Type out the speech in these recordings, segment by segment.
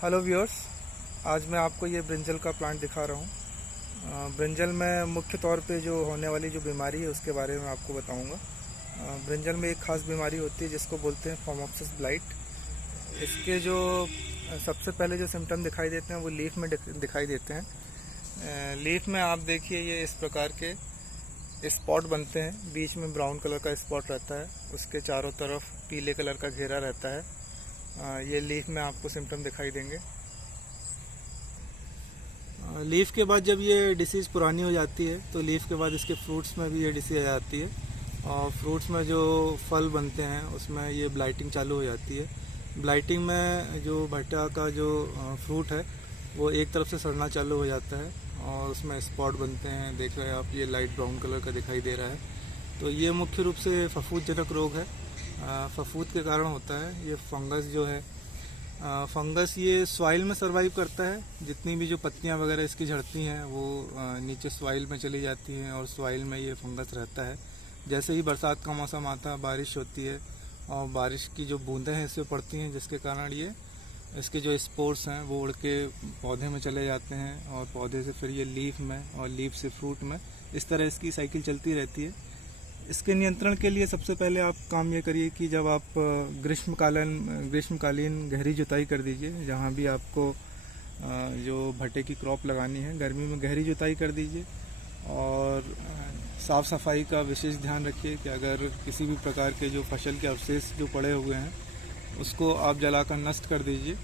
Hello viewers, आज मैं आपको ये ब्रिंजल का प्लांट दिखा रहा हूँ। ब्रिंजल में मुख्य तौर पे जो होने वाली जो बीमारी है उसके बारे में आपको बताऊँगा। ब्रिंजल में एक ख़ास बीमारी होती है जिसको बोलते हैं फोमोप्सिस ब्लाइट। इसके जो सबसे पहले जो सिम्टम दिखाई देते हैं वो लीफ में दिखाई देते हैं। लीफ में आप देखिए ये इस प्रकार के स्पॉट बनते हैं, बीच में ब्राउन कलर का स्पॉट रहता है, उसके चारों तरफ पीले कलर का घेरा रहता है। ये लीफ में आपको सिम्टम दिखाई देंगे। लीफ के बाद जब ये डिसीज़ पुरानी हो जाती है तो लीफ के बाद इसके फ्रूट्स में भी ये डिसीज़ आ जाती है और फ्रूट्स में जो फल बनते हैं उसमें ये ब्लाइटिंग चालू हो जाती है। ब्लाइटिंग में जो भट्टा का जो फ्रूट है वो एक तरफ से सड़ना चालू हो जाता है और उसमें स्पॉट बनते हैं। देख रहे हैं आप, ये लाइट ब्राउन कलर का दिखाई दे रहा है। तो ये मुख्य रूप से फफूंदजनक रोग है, फफूंद के कारण होता है। ये फंगस जो है, फंगस ये सॉइल में सरवाइव करता है। जितनी भी जो पत्तियां वगैरह इसकी झड़ती हैं वो नीचे सॉइल में चली जाती हैं और सॉइल में ये फंगस रहता है। जैसे ही बरसात का मौसम आता है, बारिश होती है और बारिश की जो बूंदें हैं इससे पड़ती हैं, जिसके कारण ये इसके जो स्पोर्स हैं वो उड़ के पौधे में चले जाते हैं और पौधे से फिर ये लीफ में और लीफ से फ्रूट में, इस तरह इसकी साइकिल चलती रहती है। इसके नियंत्रण के लिए सबसे पहले आप काम ये करिए कि जब आप ग्रीष्मकालीन गहरी जुताई कर दीजिए। जहाँ भी आपको जो भट्टे की क्रॉप लगानी है, गर्मी में गहरी जुताई कर दीजिए और साफ़ सफाई का विशेष ध्यान रखिए कि अगर किसी भी प्रकार के जो फसल के अवशेष जो पड़े हुए हैं उसको आप जलाकर नष्ट कर दीजिए।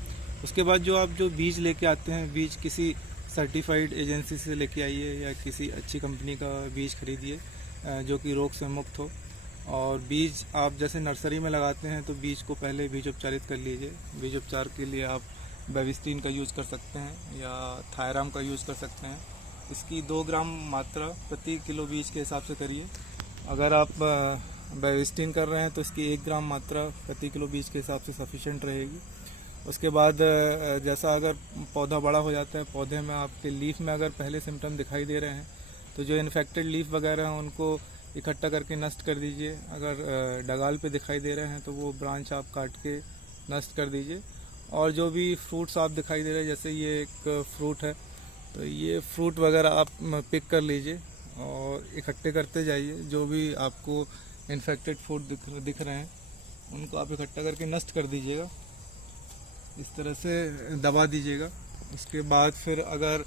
उसके बाद जो बीज लेके आते हैं, बीज किसी सर्टिफाइड एजेंसी से लेके आइए या किसी अच्छी कंपनी का बीज खरीदिए जो कि रोग से मुक्त हो। और बीज आप जैसे नर्सरी में लगाते हैं तो बीज को पहले बीज उपचारित कर लीजिए। बीज उपचार के लिए आप बेविस्टीन का यूज़ कर सकते हैं या थायराम का यूज़ कर सकते हैं। इसकी 2 ग्राम मात्रा प्रति किलो बीज के हिसाब से करिए। अगर आप बेविस्टीन कर रहे हैं तो इसकी 1 ग्राम मात्रा प्रति किलो बीज के हिसाब से सफिशेंट रहेगी। उसके बाद जैसा अगर पौधा बड़ा हो जाता है, पौधे में आपके लीफ में अगर पहले सिम्टम दिखाई दे रहे हैं तो जो इन्फेक्टेड लीफ वगैरह हैं उनको इकट्ठा करके नष्ट कर दीजिए। अगर डगाल पे दिखाई दे रहे हैं तो वो ब्रांच आप काट के नष्ट कर दीजिए। और जो भी फ्रूट्स आप दिखाई दे रहे हैं, जैसे ये एक फ्रूट है तो ये फ्रूट वगैरह आप पिक कर लीजिए और इकट्ठे करते जाइए। जो भी आपको इन्फेक्टेड फ्रूट दिख रहे हैं उनको आप इकट्ठा करके नष्ट कर दीजिएगा, इस तरह से दबा दीजिएगा। उसके बाद फिर अगर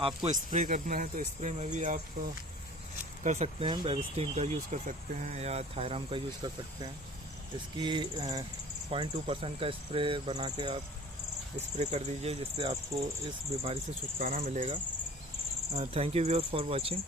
आपको स्प्रे करना है तो स्प्रे में भी आप कर सकते हैं, बेविस्टीन का यूज़ कर सकते हैं या थायराम का यूज़ कर सकते हैं। इसकी 0.2% का स्प्रे बना के आप स्प्रे कर दीजिए, जिससे आपको इस बीमारी से छुटकारा मिलेगा। Thank you viewer for watching.